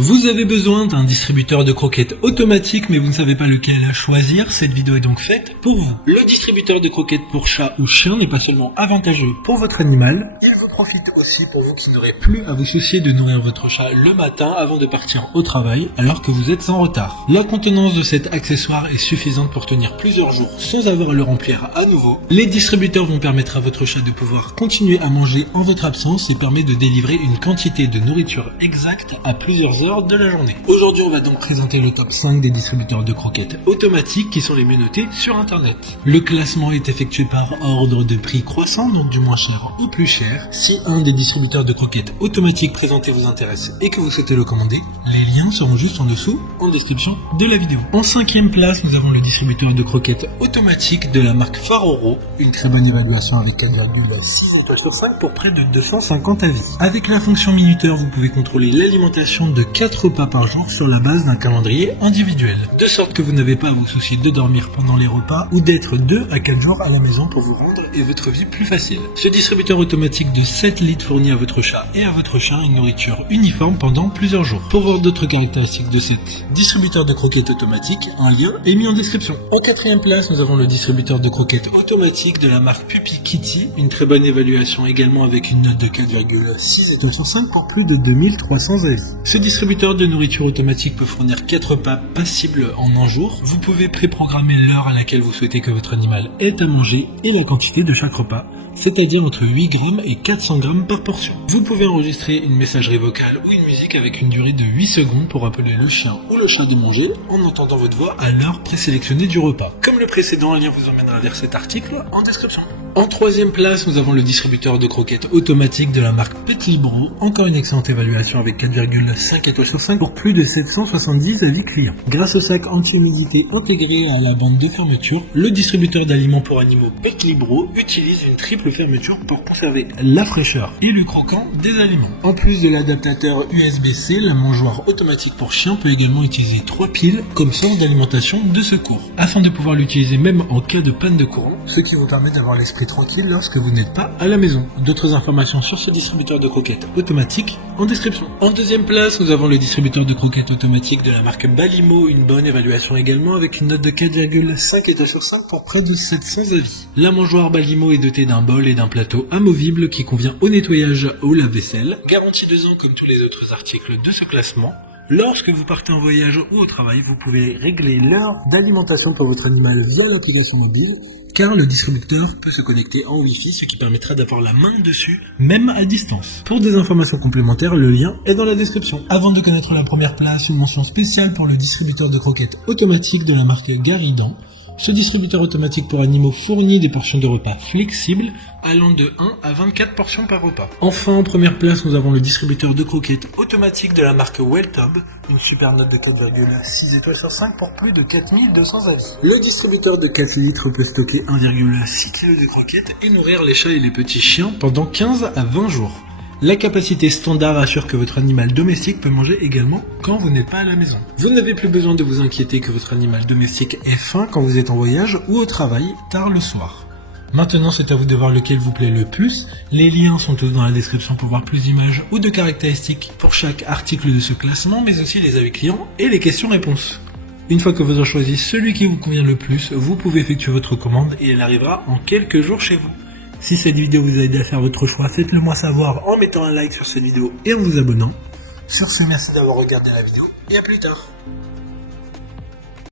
Vous avez besoin d'un distributeur de croquettes automatique mais vous ne savez pas lequel choisir, cette vidéo est donc faite pour vous. Le distributeur de croquettes pour chat ou chien n'est pas seulement avantageux pour votre animal, il vous profite aussi pour vous qui n'aurez plus à vous soucier de nourrir votre chat le matin avant de partir au travail alors que vous êtes en retard. La contenance de cet accessoire est suffisante pour tenir plusieurs jours sans avoir à le remplir à nouveau. Les distributeurs vont permettre à votre chat de pouvoir continuer à manger en votre absence et permet de délivrer une quantité de nourriture exacte à plusieurs heures de la journée. Aujourd'hui, on va donc présenter le top 5 des distributeurs de croquettes automatiques qui sont les mieux notés sur internet. Le classement est effectué par ordre de prix croissant, donc du moins cher au plus cher. Si un des distributeurs de croquettes automatiques présentés vous intéresse et que vous souhaitez le commander, les liens seront juste en dessous, en description de la vidéo. En 5e place, nous avons le distributeur de croquettes automatique de la marque Faroro, une très bonne évaluation avec 4,6 étoiles sur 5 pour près de 250 avis. Avec la fonction minuteur, vous pouvez contrôler l'alimentation de 4 repas par jour sur la base d'un calendrier individuel. De sorte que vous n'avez pas à vous soucier de dormir pendant les repas ou d'être 2 à 4 jours à la maison pour vous rendre et votre vie plus facile. Ce distributeur automatique de 7 litres fournit à votre chat et à votre chien une nourriture uniforme pendant plusieurs jours. Pour voir d'autres caractéristiques de cet distributeur de croquettes automatique, un lien est mis en description. En 4e place, nous avons le distributeur de croquettes automatique de la marque Puppy Kitty, une très bonne évaluation également avec une note de 4,6 étoiles sur 5 pour plus de 2300 avis. Ce distributeur de nourriture automatique peut fournir 4 repas passibles en un jour. Vous pouvez préprogrammer l'heure à laquelle vous souhaitez que votre animal ait à manger et la quantité de chaque repas, c'est-à-dire entre 8 grammes et 400 grammes par portion. Vous pouvez enregistrer une messagerie vocale ou une musique avec une durée de 8 secondes pour appeler le chien ou le chat de manger en entendant votre voix à l'heure présélectionnée du repas. Comme le précédent, un lien vous emmènera vers cet article en description. En 3e place, nous avons le distributeur de croquettes automatique de la marque Petlibro, encore une excellente évaluation avec 4,5 étoiles sur 5 pour plus de 770 avis clients. Grâce au sac anti-humidité intégré à la bande de fermeture, le distributeur d'aliments pour animaux Petlibro utilise une triple fermeture pour conserver la fraîcheur et le croquant des aliments. En plus de l'adaptateur USB-C, la mangeoire automatique pour chien peut également utiliser 3 piles comme source d'alimentation de secours, afin de pouvoir l'utiliser même en cas de panne de courant, ce qui vous permet d'avoir l'esprit tranquille lorsque vous n'êtes pas à la maison. D'autres informations sur ce distributeur de croquettes automatique en description. En 2e place, nous avons le distributeur de croquettes automatique de la marque Balimo, une bonne évaluation également avec une note de 4,5 étoiles sur 5 pour près de 700 avis. La mangeoire Balimo est dotée d'un bol et d'un plateau amovible qui convient au nettoyage au lave-vaisselle. Garantie 2 ans comme tous les autres articles de ce classement. Lorsque vous partez en voyage ou au travail, vous pouvez régler l'heure d'alimentation pour votre animal via l'application mobile, car le distributeur peut se connecter en Wi-Fi, ce qui permettra d'avoir la main dessus, même à distance. Pour des informations complémentaires, le lien est dans la description. Avant de connaître la première place, une mention spéciale pour le distributeur de croquettes automatique de la marque Garidan. Ce distributeur automatique pour animaux fournit des portions de repas flexibles allant de 1 à 24 portions par repas. Enfin, en première place, nous avons le distributeur de croquettes automatique de la marque Welltub, une super note de 4,6 étoiles sur 5 pour plus de 4200 avis. Le distributeur de 4 litres peut stocker 1,6 kg de croquettes et nourrir les chats et les petits chiens pendant 15 à 20 jours. La capacité standard assure que votre animal domestique peut manger également quand vous n'êtes pas à la maison. Vous n'avez plus besoin de vous inquiéter que votre animal domestique ait faim quand vous êtes en voyage ou au travail tard le soir. Maintenant, c'est à vous de voir lequel vous plaît le plus. Les liens sont tous dans la description pour voir plus d'images ou de caractéristiques pour chaque article de ce classement, mais aussi les avis clients et les questions-réponses. Une fois que vous aurez choisi celui qui vous convient le plus, vous pouvez effectuer votre commande et elle arrivera en quelques jours chez vous. Si cette vidéo vous a aidé à faire votre choix, faites-le moi savoir en mettant un like sur cette vidéo et en vous abonnant. Sur ce, merci d'avoir regardé la vidéo et à plus tard.